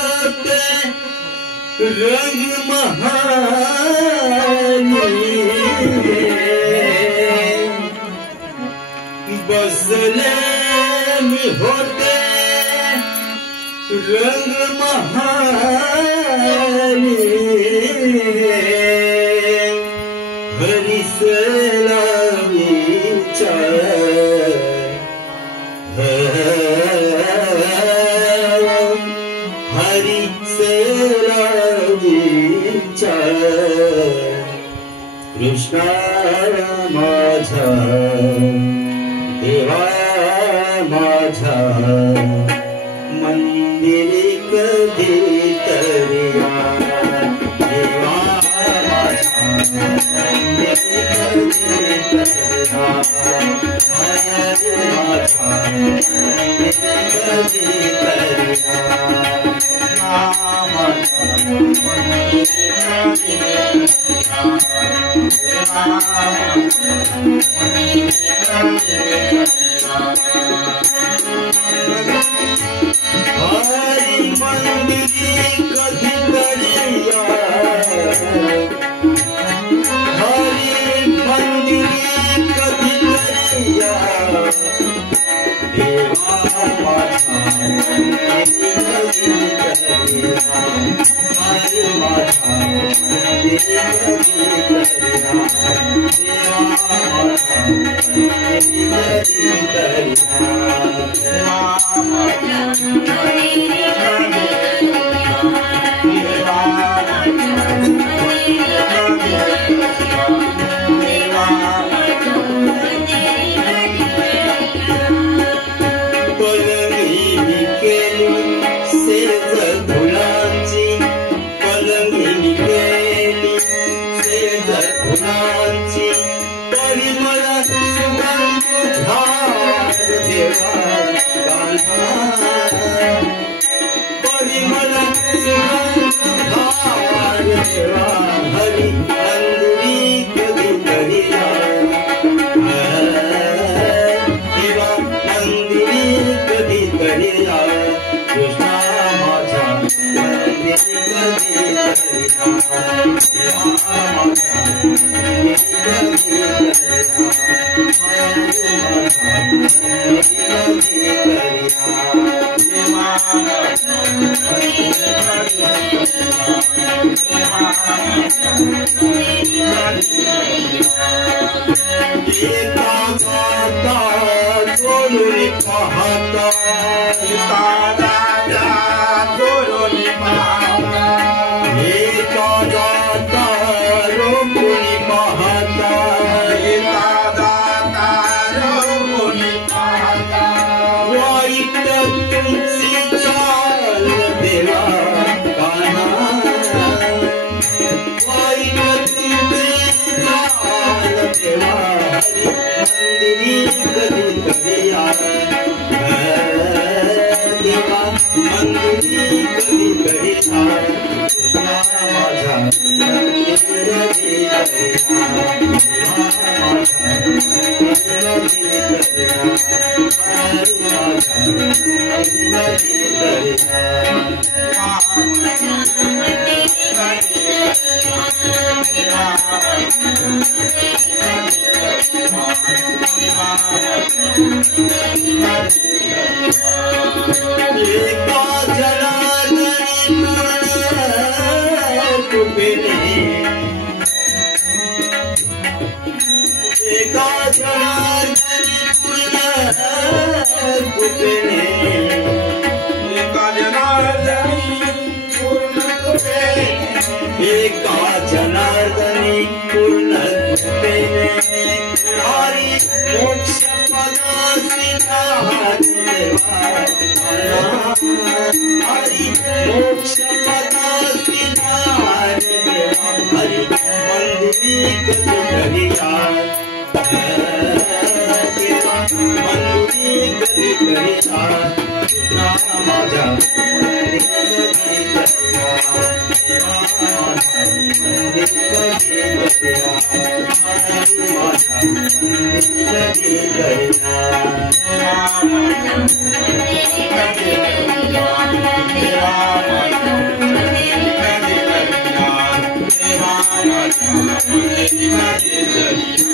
होते रंग महानी बसले में होते रंग महानी हरि से हरि से कृष्ण माझा देवा माझा मंदिर कधी तरिया देवा माझा मंदिर कधी तरिया हरि माझा मंदिर कधी तरिया माझा मंदिर कधी हरि मंदिर कधी तरिया हरि मंदिर कधी तरिया देवा माझा मंदिर कधी तरिया हरि माझा मंदिर कधी तरिया देवा माझा मंदिर कधी तरिया हरि मंदिर कधी तरिया देवा मंदिर कधी तरिया कृष्ण माझा मंदिर कधी तरिया देवा माझा मंदिर कधी तरिया हरि माझा मंदिर कधी तरिया देवा माझा मंदिर कधी गीता गाता गुरुनि पाहता गीता गाता गुरुनि पाहता गीता गाता गुरुनि पाहता गीता गाता गुरुनि पाहता वाईट तुमची चाल देवा कान्हा देवा मंदिर कधी तरिया देवा मंदिर कधी तरिया कृष्ण माझा मंदिर कधी तरिया देवा माझा मंदिर कधी तरिया हरि माझा मंदिर कधी तरिया एका जनार्दनी कुपिने एका जनार्दनी कुपिने एका जनार्दनी एका जनार्दनी पूर्ण कुपेने हरि मोक्ष पदासी देवा हरि मोक्ष पदासी देवा हरि मंदिर कधी तरिया देवा मंदिर कधी तरिया कृष्ण माझा मंदिर कधी तरिया देवा माझा मंदिर कधी तरिया हरि माझा मंदिर कधी तरिया मंदिर मध्ये चलिया